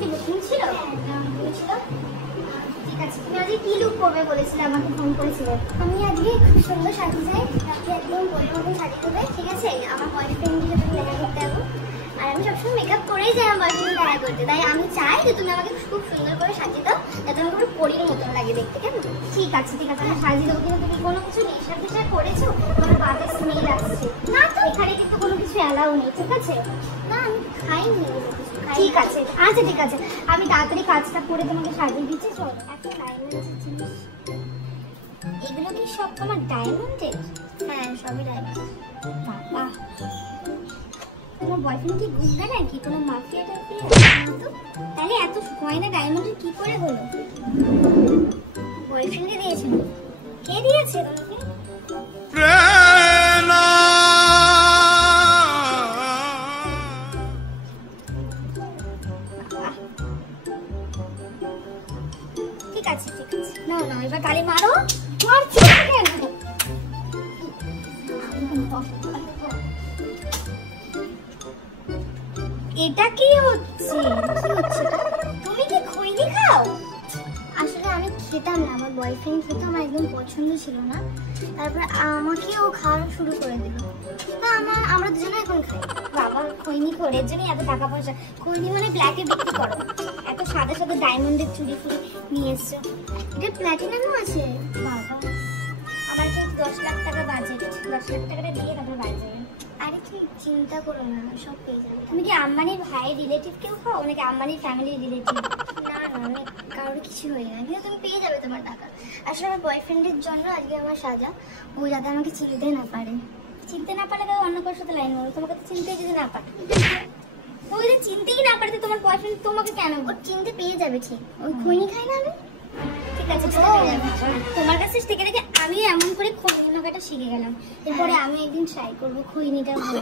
কি বুকিং ছিল? ছিল। ঠিক আছে, তুমি আজকে কি লুক করবে বলেছিলে, আমাকে ফোন করেছিলে। আমি আজকে খুব সুন্দর সাজিয়ে যাই, তাকে একদম বইয়ের মতন সাজিয়ে দেবে, ঠিক আছে? আমার বয়ফ্রেন্ডের সাথে দেখা করতে যাবো, আর আমি সবসময় মেকআপ করেই যাই আমার বয়ফ্রেন্ড দেখা করতে, তাই আমি চাই যে তুমি আমাকে খুব সুন্দর করে সাজিয়ে দাও, যাতে আমাকে পুরো পরীর মতন লাগে দেখতে, কেমন? ঠিক আছে ঠিক আছে, আমি সাজিয়ে দেবো, কিন্তু তুমি কোনো কিছু নেশা টেশা করেছো? তোমার বাজে স্মেল আসছে। না তো, এখানে কিন্তু কোনো কিছু অ্যালাউ নেই, ঠিক আছে? না আমি খাইনি। ঠিক আছে, আচ্ছা ঠিক আছে, আমি তাড়াতাড়ি কাজটা করে তোমাকে সাজিয়ে দিচ্ছি। চলো। এত ডায়মন্ডের জিনিস, এগুলো কি সব তোমার ডায়মন্ডের? হ্যাঁ, সবই ডায়মন্ড। বাবা, তোমার বয়ফ্রেন্ড কি গুন্ডা নাকি, কোনো মাফিয়া টাইপের? না তো, তাহলে এত গয়না ডায়মন্ডের কি করে হলো? বয়ফ্রেন্ডে দিয়েছে? কে দিয়েছে তোমাকে? ঠিক আছে ঠিক আছে, না না, এবার তালি মারো। মারছো কেন? এটা কি হচ্ছে? কি হচ্ছে? তুমি কি খৈনি খাও? আসলে আমি খেতাম না, আমার বয়ফ্রেন্ড খেতে আমার একদম পছন্দ ছিল না, তারপর আমাকেও খাওয়া শুরু করে দিল, তা আমরা দুজনে এখন খাই। বাবা, খৈনি করে এর জন্যই এত টাকা পয়সা? খৈনি মানে ব্ল্যাকে বিক্রি করো? এত সাদা সাদা ডায়মন্ডের চুড়ি ফুড়ি নিয়ে এসছো, এটা প্ল্যাটিনামও আছে? বাবা, আমার কিন্তু 10 লাখ টাকা বাজেট, 10 লাখ টাকাটা দিয়ে তারপর বাড়ি যাবে। আরে তুমি চিন্তা করো না, সব পেয়ে যাবে। তুমি কি আম্বানির ভাইয়ের রিলেটিভ কেউ খাও, নাকি আম্বানির ফ্যামিলির রিলেটিভ? না না, অনেক কারোর কিছু হয় না, কিন্তু তুমি পেয়ে যাবে তোমার টাকা। আসলে আমার বয়ফ্রেন্ডের জন্য আজকে আমার সাজা, ও যাতে আমাকে চিনতে না পারে। চিনতে না পারলে অন্য কারোর সাথে লাইন মারো, তোমাকে তো চিনতেই যদি না পারে। ও যদি চিনতেই না পারে, তোমার বয়ফ্রেন্ড তোমাকে কেন? ও চিনতে পেয়ে যাবে ঠিক, ওই খৈনি খাই না আমি। ঠিক আছে, তোমার কাছে থেকে দেখে আমি এমন করে খৈনি মাখাটা শিখে গেলাম, এরপরে আমি একদিন ট্রাই করবো খৈনিটা ভালো।